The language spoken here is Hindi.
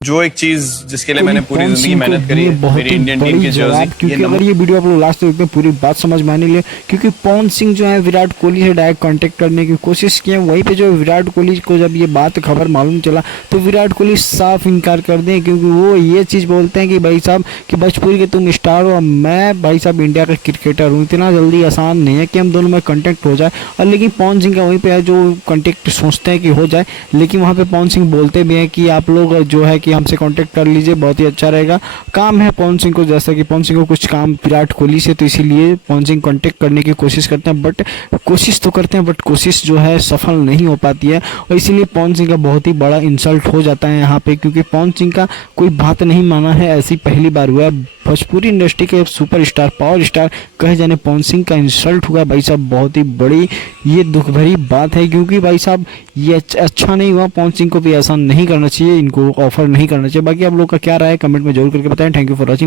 जो एक चीज जिसके लिए मैंने पूरी पवन जिंदगी सिंह को मेहनत करी दिए है, बहुत मेरी ही इंडियन टीम बड़ी की जवाब, जर्सी, क्योंकि अगर ये वीडियो आप लोग लास्ट तक देखते हैं पूरी बात समझ में आने लिए, क्योंकि पवन सिंह जो है विराट कोहली से डायरेक्ट कांटेक्ट करने की कोशिश किए, वहीं पे जो विराट कोहली को जब ये बात खबर मालूम चला तो विराट कोहली साफ इनकार कर दें, क्योंकि वो ये चीज़ बोलते हैं कि भाई साहब कि भोजपुरी के तुम स्टार हो, मैं भाई साहब इंडिया का क्रिकेटर हूँ, इतना जल्दी आसान नहीं है कि हम दोनों में कॉन्टेक्ट हो जाए। और लेकिन पवन सिंह का वहीं पे है जो कॉन्टेक्ट सोचते हैं कि हो जाए, लेकिन वहाँ पे पवन सिंह बोलते भी हैं कि आप लोग जो है कि हमसे कॉन्टेक्ट कर लीजिए, बहुत ही अच्छा रहेगा। काम है पवन सिंह को, जैसा कि पवन सिंह को कुछ काम विराट कोहली से, तो इसीलिए पवन सिंह कॉन्टेक्ट करने की कोशिश करते हैं, बट कोशिश तो करते हैं बट कोशिश जो है सफल नहीं हो पाती है। और इसीलिए पवन सिंह का बहुत ही बड़ा इंसल्ट हो जाता है यहाँ पे, क्योंकि पवन सिंह का कोई बात नहीं माना है, ऐसी पहली बार हुआ है। भोजपुरी इंडस्ट्री के सुपर स्टार, पावर स्टार कहे जाने पवन सिंह का इंसल्ट हुआ भाई साहब, बहुत ही बड़ी ये दुख भरी बात है, क्योंकि भाई साहब ये अच्छा नहीं हुआ। पवन सिंह को भी ऐसा नहीं करना चाहिए, इनको ऑफर नहीं करना चाहिए। बाकी आप लोग का क्या राय है कमेंट में जरूर करके बताएं। Thank you for watching.